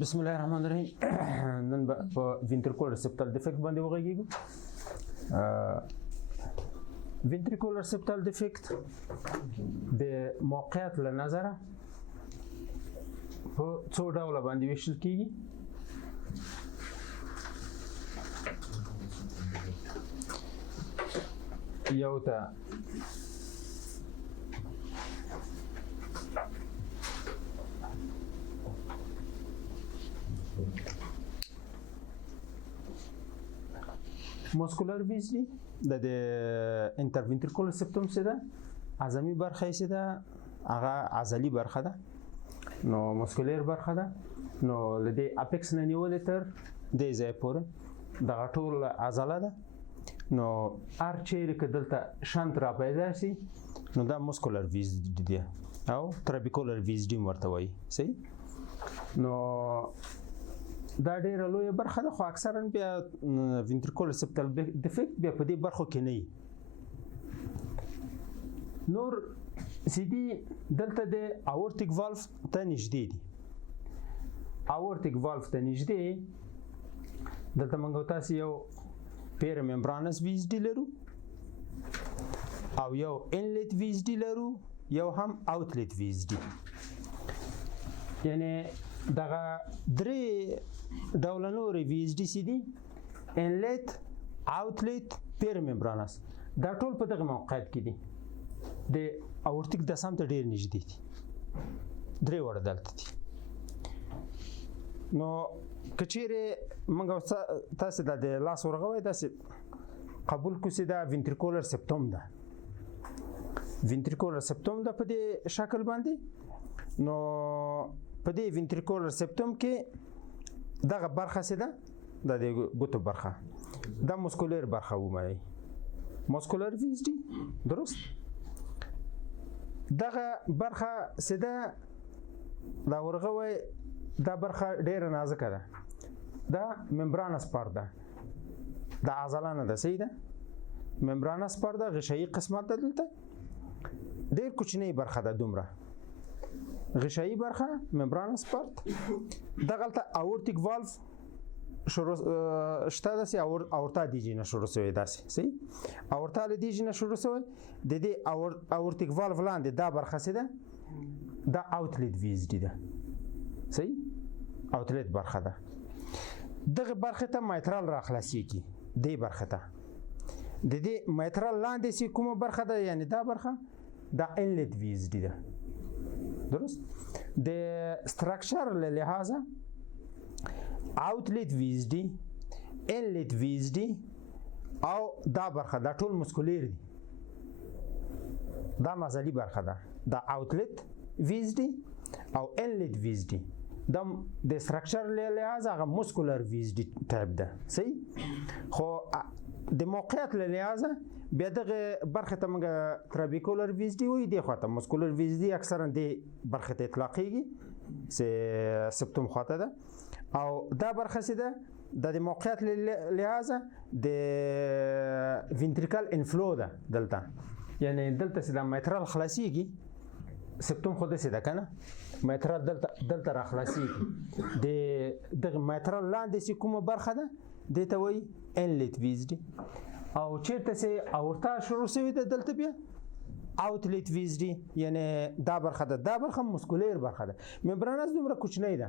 بسم الله الرحمن الرحیم. نن په وینټریکولر سپټل ډیفیکټ باندې وغږیږو. وینټریکولر سپټل ډیفیکټ د موقعیت له نظره په څو ډوله باندې ویشل کیږي. یو ته ماسکولر ویز دی د انټروینټریکولر سپټم څه ده، اعظمي برخه یې څه ده، هغه عضلي برخه ده، نو ماسکولر برخه ده، نو له دې اپیکس نه نیولې تر دې ځای پورې دغه ټول عضله ده. نو هر چیرې که دلته شنت را پیدا شي نو دا ماسکولر ویز دی او ترابیکولر ویز دی ورته وایي. صحیح. نو دا ډیره لویه برخه ده، خو اکثرا بیا وینټریکولر سپټل ډیفیکټ بیا په دې برخو کې نه وي. نور سیدي دلته د اورټیک والف ته نږدې دي. اورټیک والف ته نږدې دلته موږ تاسو یو پیر ممبرانس ویز دی لرو او یو انلیټ ویز دی لرو، یو هم اوټلیټ ویز دی. یعنی دغه درې ډوله نورې ویز ډي سي دي: انلیټ، اوټلیټ، پیر ممبرانس. دا ټول په دغه موقعیت کې دي، د اورټیک دسم ته ډېر نږدې دي، درې وړه دلته دي. نو که چیرې موږ تاسې دا د لاس ورغوی داسې قبول کړو چې دا وینټریکولر سپټم ده، وینټریکولر سپټم ده په دې شکل باندې. نو په دې وینټریکولر سپټم کې دغه برخه څه ده، دا د ګوتو برخه، دا ماسکولر برخه ومایي، ماسکولر ویز دی. درست. دغه برخه څه ده، دا ورغوی دا برخه ډیره نازکه ده، دا ممبرانس پارت ده، دا عضله نه ده. صحیح ده. ممبرانس پارت ده، غشایي قسمت ده، دلته ډیر کوچنۍ برخه ده، دومره غشایي برخه ممبرانس پارت. دغلته اورټیک والف شروع شته داسې، اورتا دیجې نه شروع شوی داسې. صحیح. اورتا له دیجې نه شروع شوی، د دې اورټیک والف لاندې دا برخه څه ده، دا اوټلیټ ویز دی ده. صحیح. اوټلیټ برخه ده. دغه برخه ته مایترال را خلاصیږي، دې برخه ته د دې مایترال لاندې چې کومه برخه ده، یعنی دا برخه دا انلیټ ویز دی ده. درست. د ستراکچر له لحاظه اوټلیټ ویز دی، انلیټ ویز دی او دا برخه دا ټول ماسکولر دي، دا عضلي برخه ده، دا اوټلیټ ویز دی او انلیټ ویز دی. دا د ستراکچر له لحاظه هغه ماسکولر ویز دی ټایپ ده. صحیح. خو د موقعیت له لحاظه بیا دغه برخه ته موږ ترابیکولر ویز دی وایي، دې خواته ماسکولر ویز دی اکثرا دې برخه ته اطلاقیږي چې سپټم خواته ده. او دا برخه څه ده، د موقعیت له لحاظه د وینټریکل انفلو ده دلته، یعنی دلته چې د مایترال خلاصیږي، سپټم خو داسې ده که نه، مایترال دلته را خلاصیږي، د دغه مایترال لاندې چې کومه برخه ده دې ته وایي انلیټ ویز دی. او چیرته چې اورتا شروع شوې ده دلته بیا اوټلیټ ویز دی، یعنی دا برخه ده، دا برخه ماسکولر برخه ده. ممبرانس دومره کوچنۍ ده،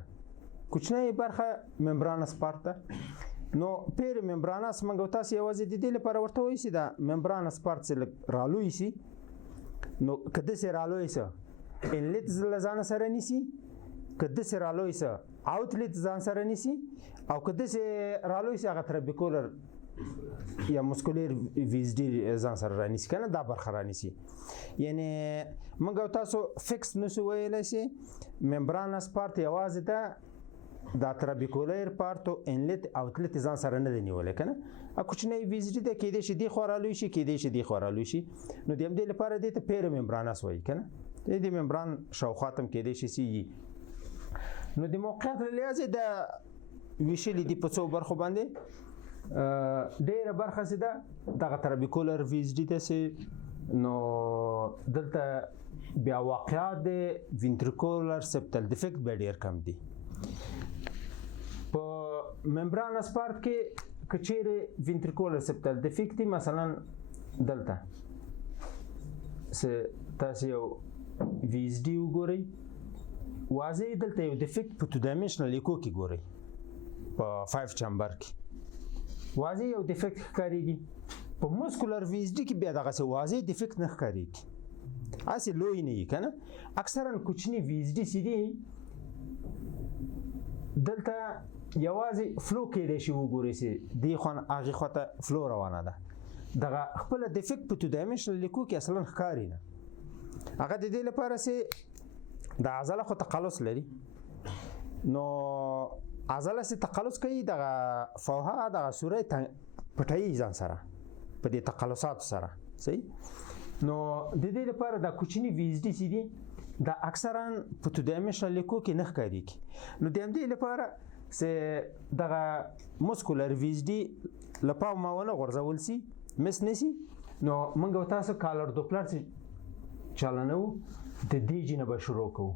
کوچنۍ برخه ممبرانس پارت ده. نو پیر ممبرانس موږ تاسو یوازې د دې لپاره ورته وایي چې دا ممبرانس پارت چې رالوی شي، نو که داسې رالوی سه انلیټ له ځان سره نیسي، که داسې رالوی سه اوټلیټ ځان سره نیسي، او که داسې رالوی سه هغه ترابیکولر یا ماسکولر ویز دی ځان سره رانیسي که نه، دا برخه رانیسي. یعنی موږ تاسو فکس نشو ویلی چې ممبرانس پارت یوازې ده، دا ترابیکولر پارت او انلیټ اوټلیټ ځان سره نه دی نیولی که نه، کوچنۍ ویز دی ده، کیدای شي دې خوا رالوی شي، کیدای شي دې خوا رالوی شي. نو د همدې لپاره دې ته پیر ممبرانس وایي که نه، د ممبران شاوخوا ته هم کیدای شي سي. نو د موقعیت له لحاظه د ویشلي دي په څو برخو باندې. ډیره برخه چې ده دغه ترابیکولر ویز دی داسې، نو دلته بیا واقعات د وینټریکولر سپټل ډیفیکټ بیا ډیر کم دي. ممبرانس پارت کې کچېرې وینټریکولر سپټل ډیفیکټ مثلا دلته تاسو یو وی اس ډي وګورئ واضح دلته یو ډیفیکټ په 2 ډایمنشنل ایکو کې ګورئ په 5 چمبر کې واضح یو ډیفیکټ ښکارېږي په مسکولر وی اس ډي کې بیا دغسې واضح ډیفیکټ نه ښکارېږي هسې لوی نه وي که نه اکثرا کوچني وی اس ډي چې دي دلته یوازې فلو کېدای شي وګورئ چې دې خوا هغې خوا ته فلو روانه ده دغه خپله ډیفیکټ په 2 ډایمنشنل لیکو کې اصلا ښکاري نه هغه د دې لپاره چې د عضله خو تقلص لري نو عضله چې تقلص کوي دغه فوهه دغه سوری پټوي ځان سره په دې تقلصاتو سره صحیح نو د دې لپاره دا کوچني وی اس ډي چې دي دا اکثرا په 2 ډایمنشنل لیکو کې نه ښکارېږي نو د همدې لپاره چې دغه مسکولر وی اس ډي له پامه ونه غورځول سي مس نسی نو موږ تاسو کالر دوپلر چالانو د دې جنه به شروع کوو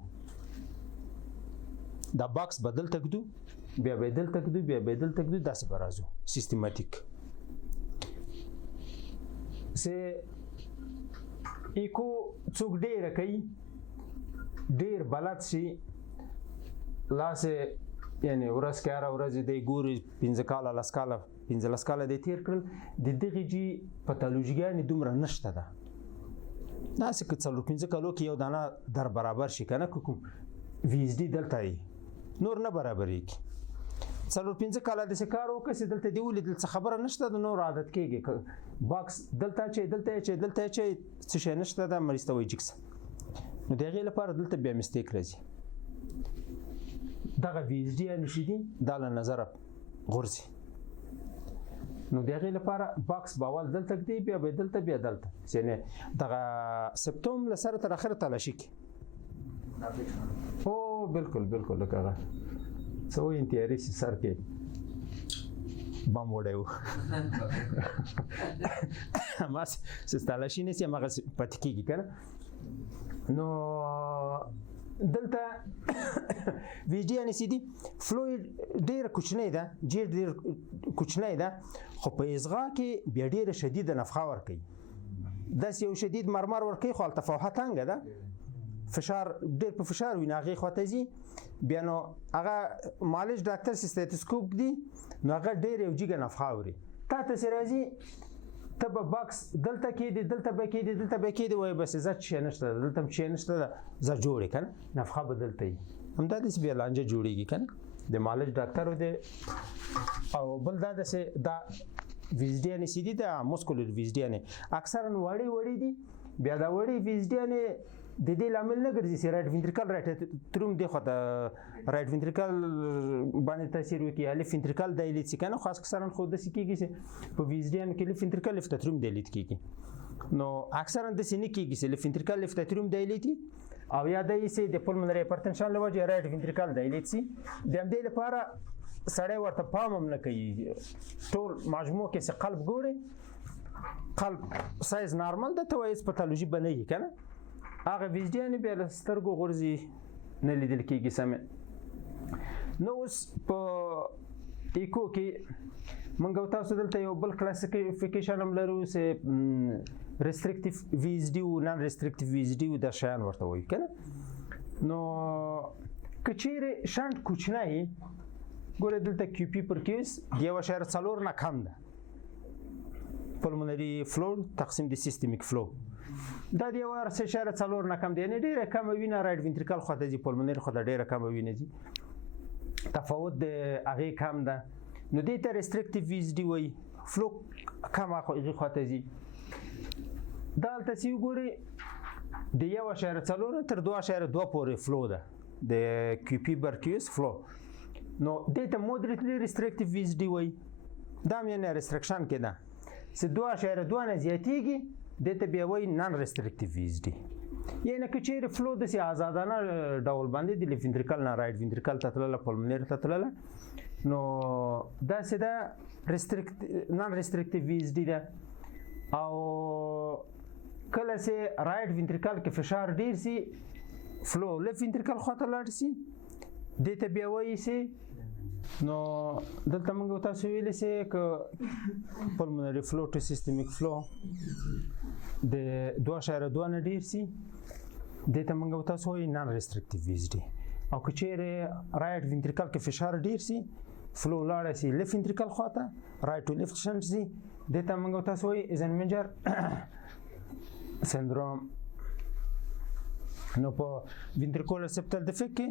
دا باکس بدل تکدو بیا بدل تکدو بیا بدل تکدو داسې برازو سیستماتیک سه ایکو څوک ډیر کوي ډیر بلد شي لاسه یعنی ورځ کې هره ورځ د ګوري 15 کاله لاس کاله 15 کاله د تیر کړل د دغه جی پاتولوژیګانې دومره نشته ده ناس کې څلور 15 کالو کې یو دانه در برابر شي کنه کوم وی اس ډي دلته نور نه برابرې کی څلور 15 کاله د کار وکړي دلته دی ولې دلته خبره نشته د نور عادت کېږي باکس دلته چې څه شي نشته د مریض ته وایي جکس نو دغه لپاره دلته بیا میستیک راځي دغه وی اس ډي نشي دي د نظر غورځي نو دغه لپاره باکس باول دلته دی بیا دلته یعنی دغه سپټوم لسره تر اخره تلاشي کی او بالکل لکه سو انتیاری سر کې بم وړو ما ستالاشي نه سي مغه پټ کیږي کنه نو دلته ویډیو نه سي دي فلوید ډیر کوچنی ده ډیر کوچنی ده خو په ازغا کې بیا ډیر شدید نفخه ور کوي داس یو شدید مرمر ور کوي خو التفاحه تنګه ده فشار ډیر په فشار ویناغي خواتزي بیا نو هغه مالج ډاکټر سټیتوسکوپ دی نو هغه ډیر یو جګه نفخه وري تا ته سرازي تب باکس دلته کې دی دلته به کې دی وای بس زه چې نشته دلته چې نشته زه جوړې کنه نفخه بدلته هم دا دې بیا لانجه جوړیږي کنه د مالج ډاکټر او بل دا ویزډیان سي دي دا مسکولر ویزډیان اکثرا وړي دي بیا دا وړي ویزډیان د دې لامل نه ګرځي چې رائټ وینټریکل رائټ تروم دی خو دا رائټ وینټریکل باندې تاثیر وکړي الف وینټریکل دایلیټ کنه خاص کسرن خو د سکیږي چې په ویزډیان کې الف وینټریکل لفت تروم دایلیټ کیږي نو اکثرا د سینې کیږي چې الف وینټریکل لفت تروم دایلیټ او یا د یې د پلمونري هایپرټنشن له وجې رائټ وینټریکل دایلیټ سي د دې لپاره سړی ورته پام هم نه کوي ټول مجموع کې چې قلب ګوري قلب سایز نارمل ده ته وایي پاتولوژي بنوي کنه هغه ویزډیان بیا له سترګو غورځي نه لیدل کېږي سمې نو اوس په ایکو کې موږ تاسو دلته یو بل کلاسیفیکیشن هم لرو چې ریستریکټیو ویزډي او نان ریستریکټیو ویزډي د شیان ورته وایي کنه نو که چیرې شانټ کوچنی ګوره دلته کیو پی پر کیوس 1.4 نه کم ده پلمونري فلو تقسیم د سیستمیک فلو دا دی ور څه شهر څلور نه کم دی نه ډیره کم وینه رائټ وینټریکل خو د پلمونري خو د ډیره کم وینه دي تفاوت د هغه کم ده نو دې ته ریستریکټیو ویزډي وای فلو کم خو هغه خاطر دي دالته سی ګوري د 1.4 تر 2.2 پورې فلو ده د کیو پی برکیوس فلو نو دې ته مودریټلی ریستریکټیو ویزډي وای دا مې نه ریستریکشن کېده چې 2.2 نه زیاتېږي دته بیا وای نان ریستریکټیو ویزډي یعنی که چیرې فلو د سي آزادانه ډول باندې د لیف وینټریکل نه رائټ وینټریکل ته تلله پلمونري ته تلله نو دا سده نان ریستریکټیو ویزډي ده او کله چې رائټ وینټریکل کې فشار ډیر سي فلو لیف وینټریکل خواته لاړ سي دته بیا وای سي نو دلته موږ تاسو ویلې سي ک پلمونري فلو ټو سیستمیک فلو د 2.2 نه ډیر سي دته موږ تاسو وی نان ریستریکټیو ویزډي او که چیرې رائټ وینټریکل کې فشار ډیر سي فلو لاړ سي لیفت وینټریکل خواته رائټ ټو لیفت شنټ سي دته موږ تاسو وی ایزنمنجر سندروم نو په وینټریکولر سپټل ډیفیکټ کې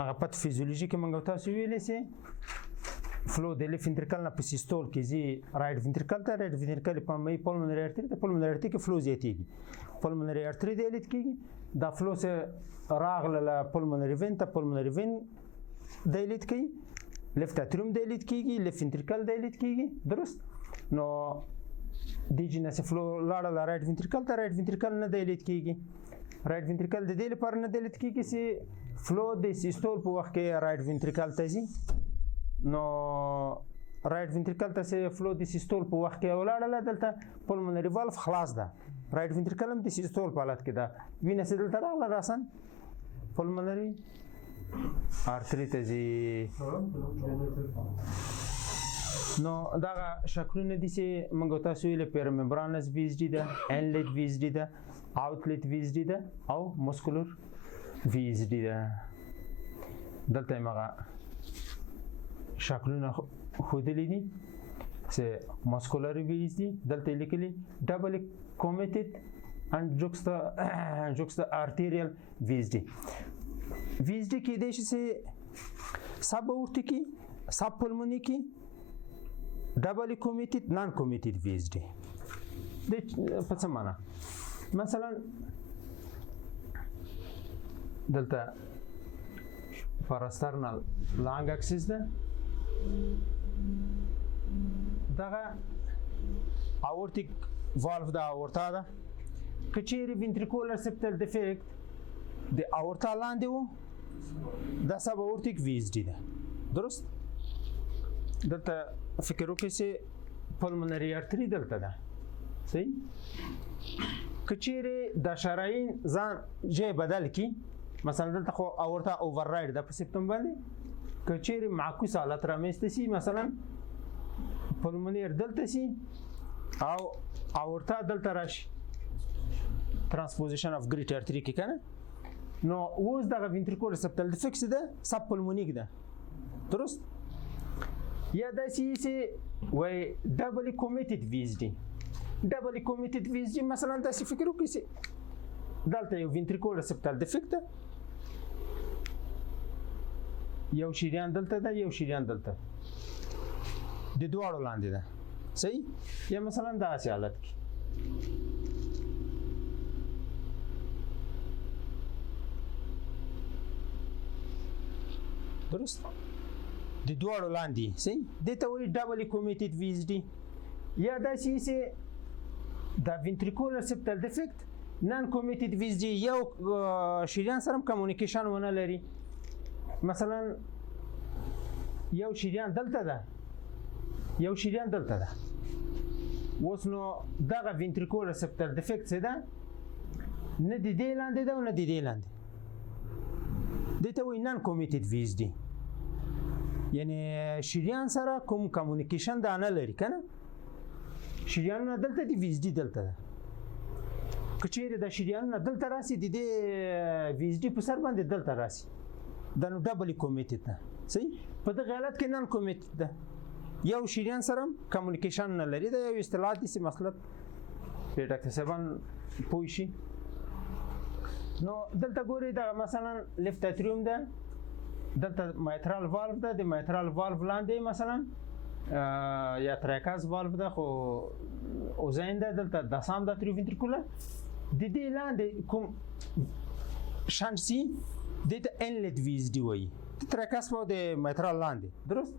هغه پات فزیولوژي کې موږ تاسو ویلې سي فلو د لیفت وینټریکل نه په سیستول کې زی رائټ وینټریکل ته رائټ وینټریکل په مې پلمونري ارتري ته پلمونري ارتري کې فلو زیاتېږي پلمونري ارتري د لیت کېږي دا فلو سه راغله پلمونري وین ته پلمونري وین د لیت کوي لیفت اتریوم د لیت کېږي لیفت وینټریکل د لیت کېږي درست نو دیجنس فلو لاړه رائټ وینټریکل ته رائټ وینټریکل نه د لیت کېږي رائټ وینټریکل د دې لپاره نه د لیت کېږي چې فلو د سیستول په وخت کې رائټ وینټریکل ته ځي نو رائټ وینټریکل ته سه فلو د سیستول په وخت کې ولاړه دلته پلمونري والف خلاص ده رائټ وینټریکل هم د سیستول په حالت کې ده وینه سه دلته راغله راسن پلمونري ارتري ته ځي نو دا شکلونه دي چې موږ تاسو یې پیرممبرانس ویزډي ده انلیټ ویزډي ده اوټلیټ ویزډي ده او مسکولر ویزډي ده دلته موږ شکلونه خودلې دي چې مسکولر ویزډي دلته لیکلي ډبل کومیټډ and juxta arterial ویزډي ویزډي کې د شي سب اورټیکی سب پلمونیکی ډبل کومیټډ نان کومیټډ ویزډي د په څه معنا مثلا دلته پاراسترنال لانګ اکسس ده دغه اورټیک والف دا اورتا ده کچيري ventricular septal defect د اورتا لاندې وو دا سب اورټیک ویزډي ده درست دلته فکر وکړئ چې پلمونري ارتري دلته ده صحیح کچيري د شرايين ځان جې بدل کی مثلا دلته خو اورتا اوور رائټ د په سپټم باندې کچيري معکوس حالت رامنځته سي مثلا پلمونري دلته سي او اورتا دلته راشي ترانسپوزیشن اف ګریټ ارتري کې کنه نو اوس دغه ventricular septal defect ده سب پلمونیک ده درست یا د سی وای ډبل کومیټډ ویزډي ډبل کومیټډ ویزډي مثلا تاسو فکر وکړئ دلته یو ventricular septal defect ده یو شریان دلته ده یو شریان دلته د دواړو لاندې ده صحیح یا مثلا داسې حالت کې درست د دواړو لاندې صحیح دته وایي ډبل کومیټډ ویزډي یا داسې چې د ventricular septal defect نان کومیټډ ویزډي یو شریان سره کمیونیکیشن ونه لري مثلا یو شریان دلته ده یو شریان دلته ده اوس نو دغه ventricular septal defect څه ده نه د دې لاندې ده او نه د دې لاندې دته وایي نان کومیټډ ویزډي یعنی شریان سره کوم کمیونیکیشن دا نه لري کنه شریانونه دلته دی ویزډي دلته ده کچېره د شریانونه دلته راسي د دې ویزډي په سر باندې دلته راسي دا نو ډبل کومیټډ ده صحیح په دغه حالت کې نان کومیټډ ده یو شریان سره کمیونیکیشن نه لري دا یو اصطلاح دي چې مطلب په ډاکټر صاحبان پوه شي نو دلته ګوري دا مثلا لیفت اتریوم ده دلته مایترال والف ده د مایترال والف لاندې مثلا یا تراکاز والف ده خو اوزاین ده دلته د سام د اتریو ventricular د دې لاندې کوم شانسي د انلیټ ویزډي وایي د تراکاز په د مایترال لاندې درست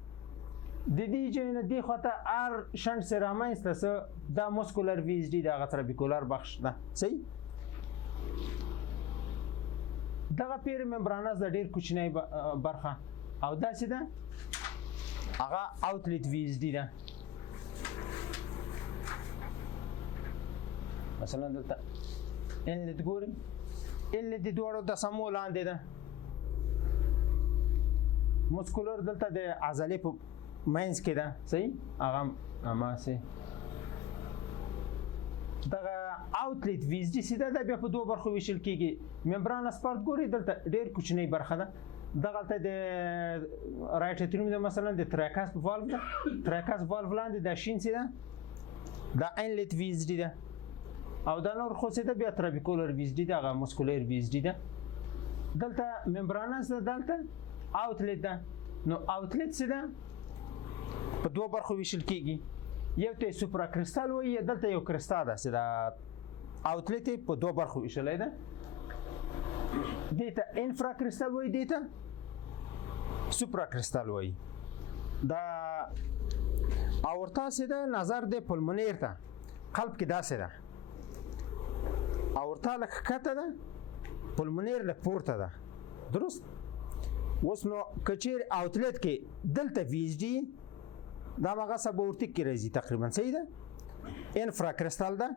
د دې جنه دی خواته ار شانس سره ماینسته دا مسکولر ویزډي د غتربیکولار بخش ده صحیح دغه پیرممبرانس د ډیر کوچنی برخه او داسې ده هغه اوټلیټ ویزډي ده مثلا دلته انلیټ ګورئ انلیټ د دواړو د سمو لاندې ده مسکولر دلته د عضلې په مینځ کې ده صحیح هغه هماسې دغه اوټلیټ ویزډي سیده ده بیا په دوه برخو ویشل کېږي ممبرانس پارت ګوري دلته ډېر کوچنۍ برخه ده دغلته د رایټ اتریوم ده مثلا د تراکاس والف ده تراکاس والف لاندې د شین سیده دا انلیټ ویزډي ده او دا نور خو سیده بیا ترابیکولر ویزډي ده هغه مسکولر ویزډي ده دلته ممبرانس ده دلته اوټلیټ ده نو اوټلیټ سیده په دوه برخو ویشل کېږي یو ته سوپرا کریستال وایي دلته یو کریستال ده سیده اوټلیټ په دوه برخو ویشلی ده دې ته انفرا کریستال وایي دې ته سوپرا کریستال وایي دا اورتا سیده نظر د پلمونیر ته قلب کې داسې ده اورتا لږ ښکته ده پلمونیر لږ پورته ده درست اوس نو که چیرې اوټلیټ کې دلته ویزډي دا هغه سبورټیک کې راځي تقریبا صحیح ده انفرا کریستال ده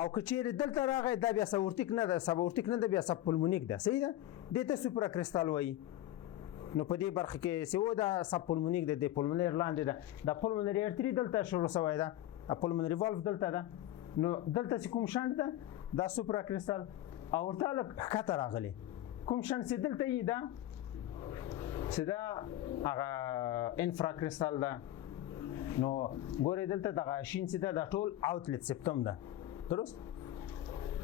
او که چیرې دلته راغی دا بیا سبورټیک نه ده سبورټیک نه ده بیا سب پلمونیک ده صحیح ده دې ته سوپرا کریستال وایي نو په دې برخه کې سیو دا سب پلمونیک ده د پلمونیر لاندې ده دا پلمونری ارتري دلته شروع شوی ده پلمونری والف دلته ده نو دلته چې کوم شنټ ده دا سوپرا کریستال او ورته ښکته راغلی کوم شنټ چې دلته یي ده چې دا هغه انفرا کریستال ده نو ګورې دلته دغه شین چې ده دا ټول اوټلیټ سپټم ده درست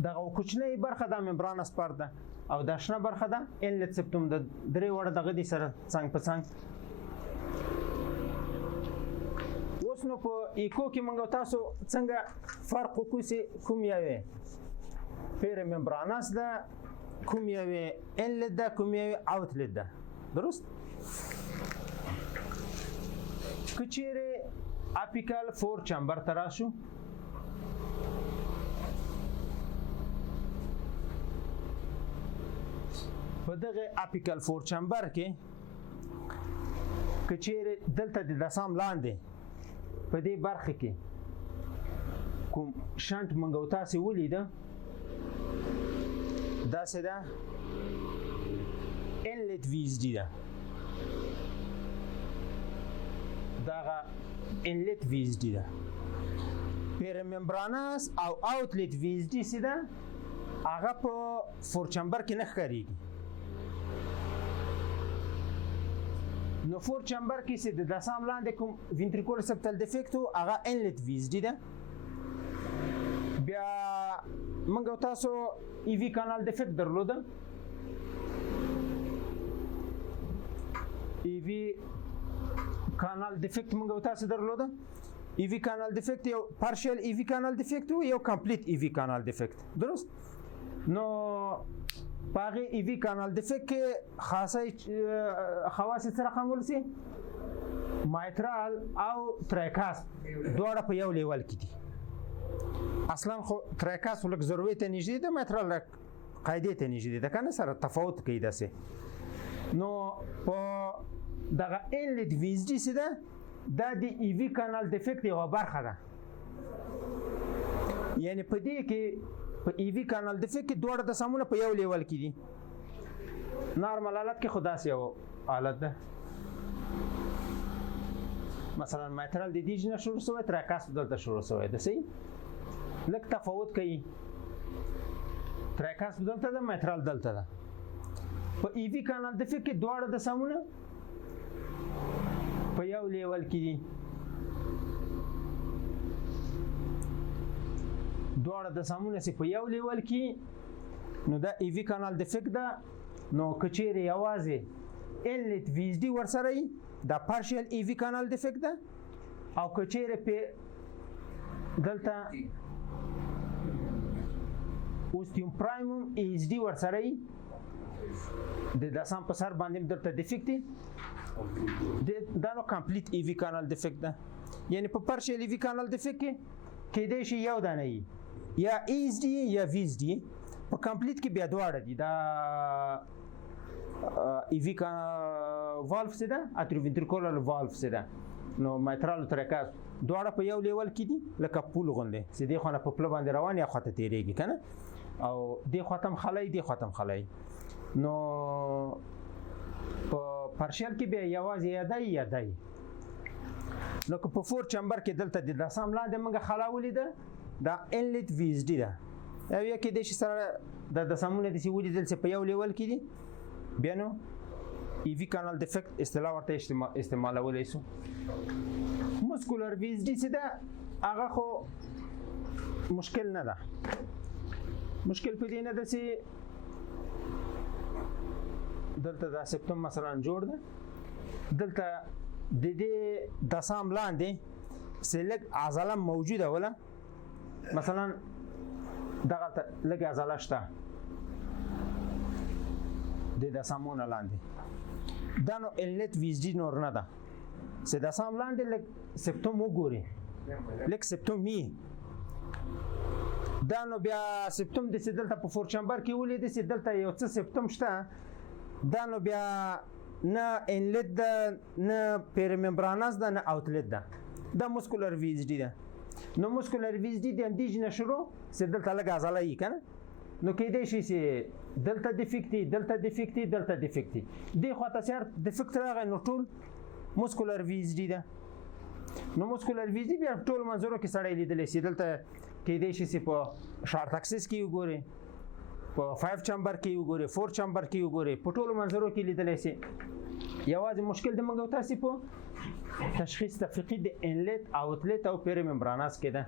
دغه کوچنۍ برخه دا ممبرانس پارت ده او دا شنه برخه ده انلیټ سپټم ده درې وړه دغه دي سره څنګ په څنګ اوس نو په ایکو کې موږ تاسو څنګه فرق وکړو چې کوم یوې پیر ممبرانس ده کوم یوې انلیټ ده کوم یوې اوټلیټ ده درست که چیرې اپیکال فور چمبر ته راشو په دغه اپیکال فور چمبر کې که چیرې دلته د دسام لاندې په دې برخه کې کوم شنټ موږ تاسې ولیده داسې ده انلیټ ویزډي ده دغه انلیټ ویزډي ده پیرممبرانس او اوټلیټ ویزډي چې ده هغه په فور چمبر کې نه ښکارېږي نو فور چمبر کې چې د دسام لاندې کوم وینټریکولر سپټل ډیفیکټ و هغه انلیټ ویزډي ده بیا موږ تاسو ای وی کانال ډیفیکټ درلوده ای وی کانال ډیفیکټ موږ تاسو درلوده ای وی کانال ډیفیکټ یو پارشل ای وی کانال ډیفیکټ و یو کمپلیټ ای وی کانال ډیفیکټ درست نو باغی ای وی کانال ډیفیکټ کې خاصه خواص سره کومول سي مایترال او تریکاس دواړه په یو لیول کې دي اصلا خو تریکاس ولک ضرورت نږدې ده مایترال قاعده ته نږدې ده کنه سره تفاوت کوي داسې نو په دغه انلیټ ویزډي سي ده دا د ای وی کانال ډیفیکټ یو برخه ده یعنی په دې کې په ای وی کانال ډیفیکټ کې دوړه د سمونه په یو لیول کې دي نارمل حالت کې خدا سي یو حالت ده مثلا ماترال د دې جنه شروع شوی تراکاس دلته شروع شوی ده صحیح لک تفاوت کوي تراکاس دلته ده ماترال دلته ده په ای وی کانال ډیفیکټ کې دوړه د سمونه په یو لیول کې دي دواړه د سمونه سي په یو لیول کې نو دا ای وی کانال ډیفیکټ ده نو کچېره یوازې انلیټ ویزډي ورسره دا پارشل ای وی کانال ډیفیکټ ده او کچېره په دلته اوستیوم پرایموم ایچ ډي ورسره د دسام په سر باندې دلته ډیفیکټ دی دا نو کمپلیټ ای وی کانال ډیفیکټ ده یعنی په پارشل ای وی کانال ډیفیکټ کې کېدای شي یو دانه یا ایچ ډي یا ویز ډي په کمپلیټ کې بیا دواړه دي دا ای وی والف څه ده اترووینټریکولر والف څه ده نو مایترال تراکاس دواړه په یو لیول کې دي لکه پول غوندې چې دې خونه په پله باندې روان یا خواته تیریږي کنه او دې خواته هم خلای دې خواته هم خلای نو په پارشل کې بیا یوازې یا دی نو که په 4 چمبر کې دلته د دسام لاندې موږ خلا ولیده دا انلیټ ویزډي ده او یا کې د شي سره د دسامونه د سی ولیدل چې په یو لیول کې دي بیا نو ای وی کانال ډیفیکټ اصطلاح ورته استعمالولای شو مسکولر ویزډي چې ده هغه خو مشکل نه ده مشکل په دې نه ده چې دلته دا سپتم مثلا جوړ ده دلته د دې دسام لاندې سلک عضله موجوده ولا مثلا دغه لږ عضله شته د دسامونه لاندې دا نو انلیټ ویزډي نور نه ده چې دسام لاندې لږ سپتم وګوري لږ سپتم می دا نو بیا سپتم د دلته په 4 چمبر کې ولید چې دلته یو څه سپتم شته دا نو بیا نه انلیټ ده نه پیرممبراناس ده نه اوټلیټ ده دا مسکولر ویزډي ده نو مسکولر ویزډي د اندیج نشرو چې دلته لږ عضله یې کنه نو کېدای شي چې دلته ډیفیکټي دلته ډیفیکټي دی خو تاسو ډیفیکټ راغی نو ټول مسکولر ویزډي ده نو مسکولر ویزډي بیا ټول منظورو کې سړی لیدلی شي دلته کېدای شي چې په شارټ اکسس کې وګوري په 5 چمبر کې وګوري 4 چمبر کې وګوري په ټولو منظرو کې لیدلی شي یوازې مشکل د موږ تاسو په تشخیص تفریقي د انلیټ اوټلیټ او پیرممبراناس کې ده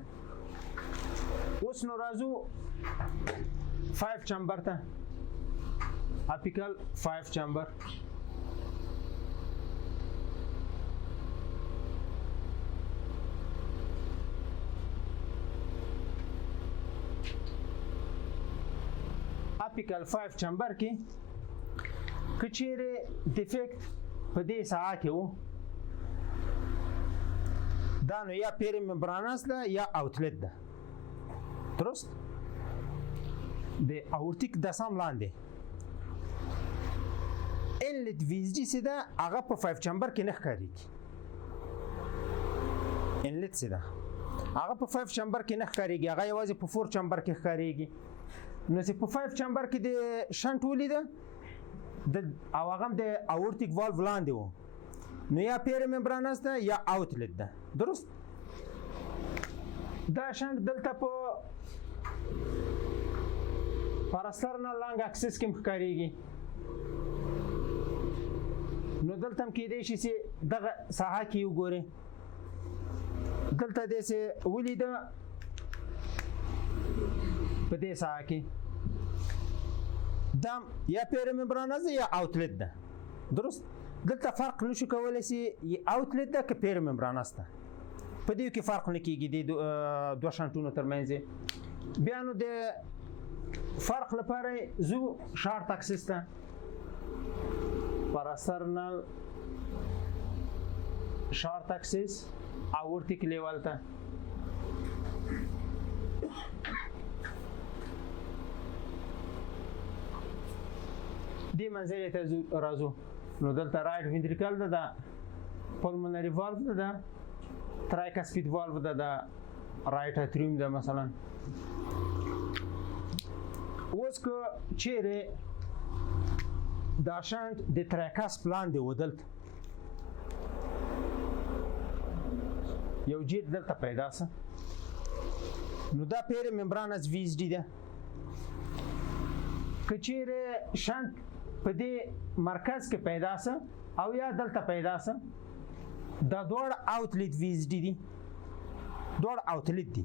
اوس نو راځو 5 چمبر ته اپیکل 5 چمبر اپیکل 5 چمبر کې کچېره ډیفیکټ په دې ساعه کې وو دا نو یا پیرممبراناس ده یا اوټلیټ ده درست د اورتیک دسام لاندې انلیټ ویزډي چې ده هغه په 5 چمبر کې نه ښکارېږي انلیټ چې ده هغه په 5 چمبر کې نه ښکارېږي هغه یوازې په 4 چمبر کې ښکارېږي نو چې په 5 چمبر کې د شنټ ولیده او هغه د اورتیک والو لاندې وو نو یا پیرممبراناس ده یا اوټلیټ ده درست دا شنټ دلته په پاراسټرنل لانګ اکسس کې ښکارېږي نو دلته هم کېدای شي چې دغه ساحه کې وګورئ دلته داسې ولیده په دې ساحه کې دا یا پیرممبراناس ده یا اوټلیټ ده درست دلته فرق نشو کولی چې اوټلیټ ده که پیرممبراناس ده په دې کې فرق نه کېږي د دوه شانټونو ترمنځ بیا نو د فرق لپاره زو شارټ اکسس ته پاراسټرنل شارټ اکسس اورتیک لیول ته دې منځلې ته راځو نو دلته رایټ وینټریکل ده دا پلمونري والو ده دا ترایکاسپید والو ده دا رایټ اتریوم ده مثلا اوس که چیرې دا شانټ د ترایکاس لاندې و دلته یو جیټ دلته پیدا سه نو دا پیرممبراناس ویزډي ده که چیرې شانټ په دې مرکز کې پیدا سه او یا دلته پیدا سه دا دوړ اوټلیټ ویزډي دي دوړ اوټلیټ دي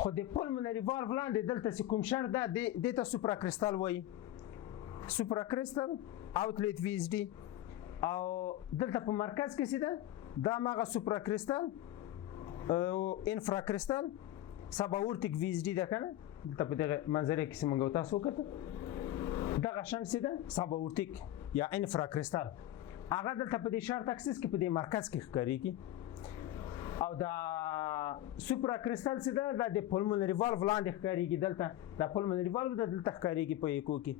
خو د پلمونري والو لاندې دلته چې کوم شنټ ده دې ته سوپرا کریسټال وایي سوپرا کریسټال اوټلیټ ویزډي او دلته په مرکز کې څه ده دا ماغه سوپرا کریسټال او انفرا کریسټال سب اورتیک ویزډي ده کنه دلته په دغه منظره کې څنګه تاسو وکړه دغه شنټ څه ده سب اورتیک یا انفرا کریسټال هغه دلته په دې شارټ اکسس کې په دې مرکز کې ښکارېږي او دا سوپرا کریسټال څه ده دا د پلمونري والو لاندې ښکارېږي دلته دا پلمونري والو دلته ښکارېږي په ایکو کې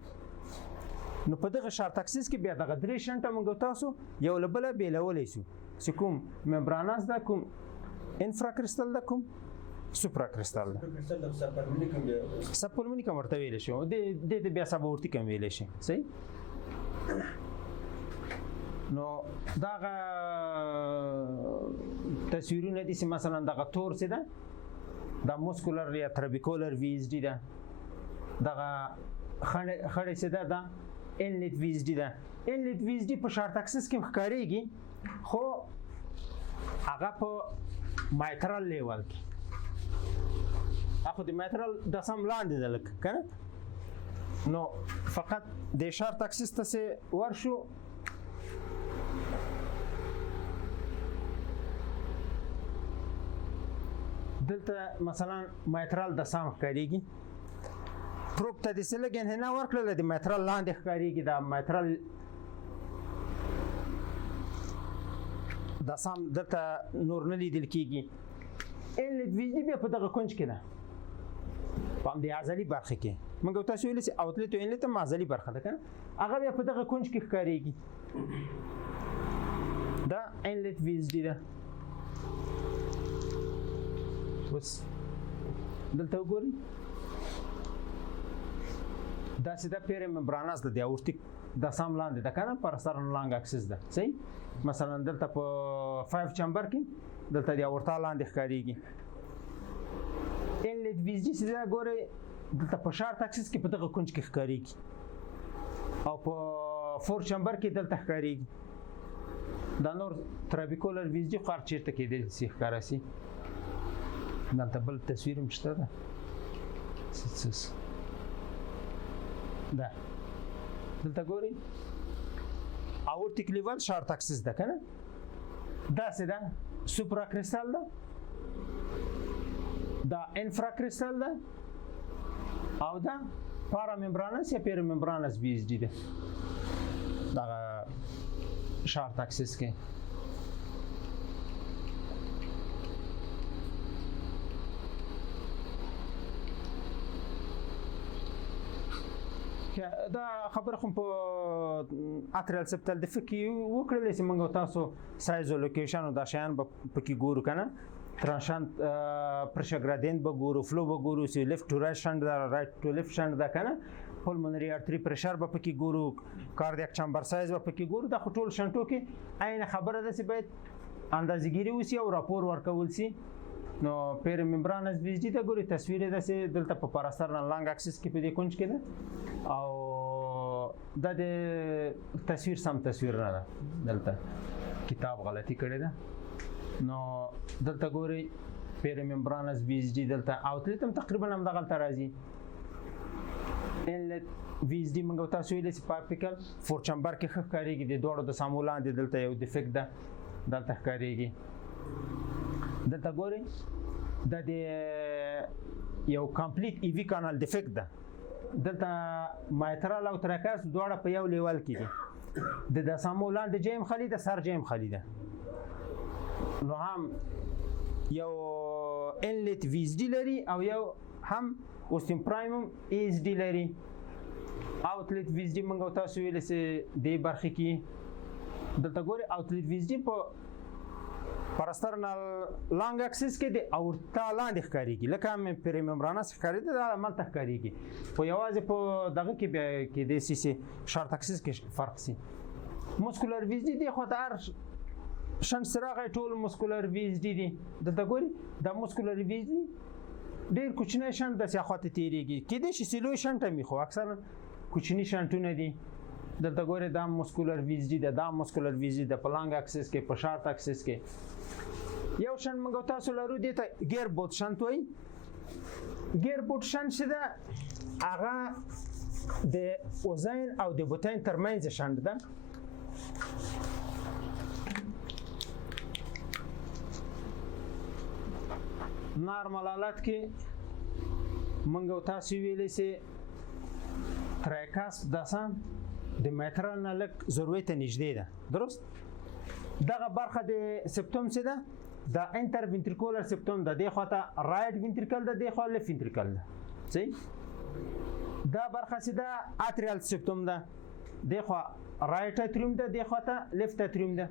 نو په دغه شارټ اکسس کې بیا دغه درې شنټه موږ تاسو یو له بله بیلولی شو چې کوم ممبراناس ده کوم انفرا کریسټال ده کوم سوپرا کریسټال ده سب پلمونیکم ورته ویلی شو دې ته بیا سب اورتیکم ویلی شي صحیح نو دغه تصویرونه دي چې مثلا دغه تور څه ده دا موسکولر یا ترابیکولر وی ایس ډي ده دغه خړې څه ده دا انلیټ وی ایس ډي ده انلیټ وی ایس ډي په شارټ اکسس کې ښکارېږي خو هغه په مایترال لیول کې اخو د مایترال د سم لاندې ده لکه کنه نو فقط د شارټ اکسس ته سه ورشو دلته مثلا مایترال د سم ښکارېږي پروب ته د سلګن نه ورکړل د مایترال لاندې ښکارېږي دا مایترال د سم دلته نور نه لیدل کېږي انلیټ وی ایس ډي بیا په دغه کونج کې ده په همدې عضلي برخه کې موږ تاسو ویلي چې اوتلیټ او انلیټ هم عضلي برخه ده کنه هغه بیا په دغه کونج کې ښکارېږي دا انلیټ وی ایس ډي ده اوس دلته وګورئ دا چې دا پیر ممبراناس ده د اورټیک د سم لاندې ده کنه پرسترن لانګ اکسس ده صحیح مثلا دلته په 5 چمبر کې دلته د اورټا لاندې ښکارېږي انلیټ وی ایس ډي چې دا ګورئ دلته په شارټ اکسس کې په دغه کونج کې ښکارېږي او په 4 چمبر کې دلته ښکارېږي دا نور ترابیکولر وی ایس ډي خو هر چېرته کېدلی شي ښکاره شي دلته بل تصویر هم شته ده دا دلته ګورئ اورټیک لیول شارټ اکسس ده کنه دا څه ده سوپرا کریستال ده دا انفرا کریستال ده او دا پارا ممبرانس یا پیر ممبرانس وی ایس ډي ده دغه شارټ اکسس کې دا خبره خو په اتریال سپټل د فکی وکړل چې موږ تاسو سایز او لوکیشن او دا شیان په کې ګورو کنه ترانشانت پرشر ګریډینټ به ګورو فلو به ګورو چې لیفټ ټو رائټ شنت دا رائټ ټو لیفټ شنت دا کنه پولمونری ارتری پرشر به پکې ګورو کارډیاک چمبر سایز به پکې ګورو دا ټول شنټو کې عین خبره ده چې باید اندازګيري وسی او راپور ورکول شي نو پیر ممبرانس وی ایس ډي ته ګوري تصویر ده چې دلته په پاراسترنل لانګ اکسس کې په دې کونج کې ده او دا د تصویر سم تصویر نه ده دلته کتاب غلطي کړې ده نو دلته ګوري پیر ممبرانس وی ایس ډي دلته اوتلیټ هم تقریبا هم دغلته راځي انلیټ وی ایس ډي موږ تاسو ویلې چې په اپیکل 4 چمبر کې ښکارېږي د دوړو د سامو لاندې دلته یو ډیفیکټ ده دلته ښکارېږي دلته ګورئ دا د یو کمپلیټ ای وی کانال ډیفیکټ ده دلته مایترال او تراکاس دواړه په یو لیول کې دي د سامو لاندې جیم خالی ده سر جیم خالی ده نو هم یو انلیټ وی ایس ډي لري او یو هم اوستیم پرایمم ای ایس ډي لري اوتلیټ وی ایس ډي موږ تاسو ویلې چې دې برخه کې دلته ګورئ اوتلیټ وی ایس ډي په پرسترنل لانګ اکسس کې د اورټا لاندې ښکارېږي لکه مې پیر ممبرانس ښکارېده دا عملته ښکارېږي خو یوازې په دغه کې بیا کېدای شي چې شارټ اکسس کې فرق شي مسکولر وی ایس ډي دی خو د هر شنټ سراغه ټول مسکولر وی ایس ډي دي دلته ګورئ دا مسکولر وی ایس ډي ډېر کوچنی شنټ داسې خواته تېرېږي کېدای شي چې لوی شنټ هم وي خو اکثر کوچني شنټونه دي دلته ګورئ دا مسکولر وی ایس ډي ده دا مسکولر وی ایس ډي ده په لانګ اکسس کې په شارټ اکسس کې یو شنټ موږ تاسو لرو دې ته ګیر بوت شنټ وایي ګیر بوت شنټ چې ده هغه د اوزین او د بوتین ترمنځ شنټ ده نارمل حالت کې موږ تاسو ویلې چې تراکاس داسه د میترال نه لږ ضروري ته نږدې ده درست دغه برخه د سپټوم څه ده دا انټر وینټریکولر سپټوم ده د خواته رائټ وینټریکل ده د خوا لیفټ وینټریکل ده صحیح دا برخه څه ده اتریال سپټوم ده د خوا رائټ اتریوم ده د خواته لیفټ اتریوم ده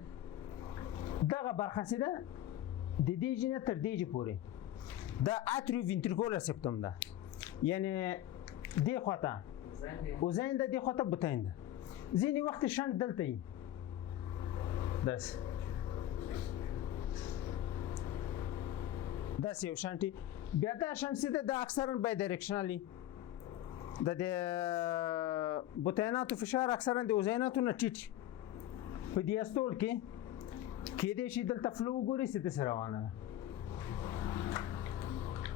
دغه برخه څه ده د دې جنه تر دې پورې دا اتریو وینټریکولر سپټوم ده یعنی د خواته وزین ده د خواته بوتین ده ځینې وخت شنټ دلته وي داسې یو شانتي بیا دا شانتي د اکثرا بای ډایرکشنالي د بطیناتو فشار اکثرا د اوزیناتو نه ټیټ په دیاستول کې کېدای شي دلته فلو وګورئ چې داسې روانه ده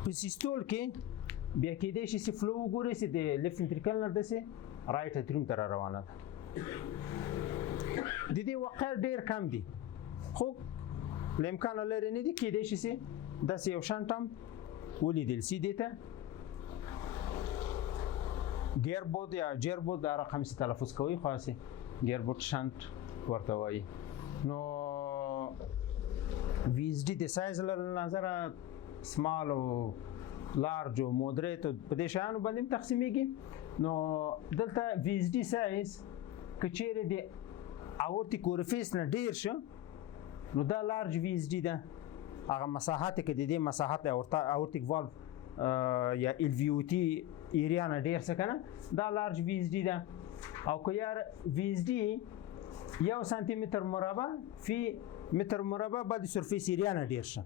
په سیستول کې بیا کېدای شي چې فلو وګورئ چې د لیفت ventricle نه داسې رایټ اتریوم ته را روانه ده د دې وقایع ډېر کم دي خو له امکانه لرې نه دي کېدای شي چې داسې یو شانت هم ولیدل سي دې ته ګیربود یا جیربود دا رقم چې تلفظ کوي خو هسې ګیربود شانت ورته وایي نو وی ایس ډي د سایز له نظره سمال او لارج او مودریټ په دې شیانو باندې هم تقسیمیږي نو دلته وی ایس ډي سایز که چیرې د اورټیک اورفیس نه ډیر شه نو دا لارج وی ایس ډي ده هغه مساحت کې د دې مساحت اورټیک والف یا ال وی او ټي ایریا نه ډیر څه کنه دا لارج وی ایس ډي ده او که یار وی ایس ډي 1 سانتي متر مربع فی متر مربع باندې سرفیس ایریا نه ډیر شه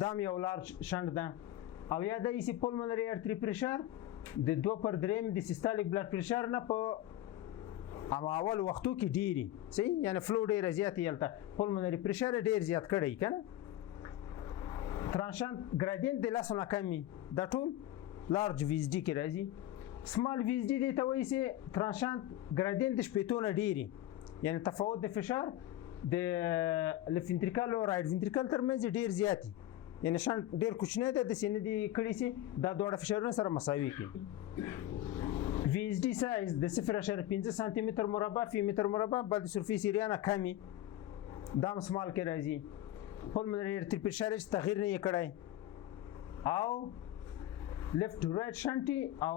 دا یو لارج شنت ده او یا د ایسی پولمونری ارتری پریشر د 2/3 د سیستالیک بلډ پریشر نه په اول وختو کې ډیری صحیح یعنی فلو ډیر زیات یلته پولمونری پریشر ډیر زیات کړی کنه ترانشنت ګریډینټ د لاسونه کمی دا ټول لارج وی ایس ډي کې راځي سمال وی ایس ډي ته وایي چې ترانشنت ګریډینټ د شپېتونه ډیری یعنی تفاوت د فشار د لیفت ventricle او رایټ ventricle ترمنځ ډیر زیاتی یعنی شان ډیر کوچنی ده د سینې دی کړي سي دا دوه فشارونه سره مساوي کی وی ایس ډي سایز د 0.5 سانتي متر مربع فی متر مربع بعد سرفیس ایریا نه کمی دام سمال کې راځي پولمونری ارتری پریشر تغییر نه کړای او لیفت ټو رایټ شانتي او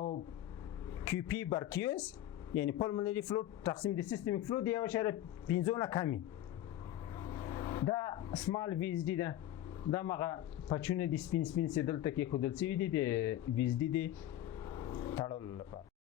کیو پی بر کیو اس یعنی پولمونری فلو تقسیم د سیستمیک فلو دی 1.5 نه کمی دا سمال وی ایس ډي ده دا مغه پچونه د سپین سپین سیدل ته کې خودل سوي دي د وی ایس ډي د تړلو لپاره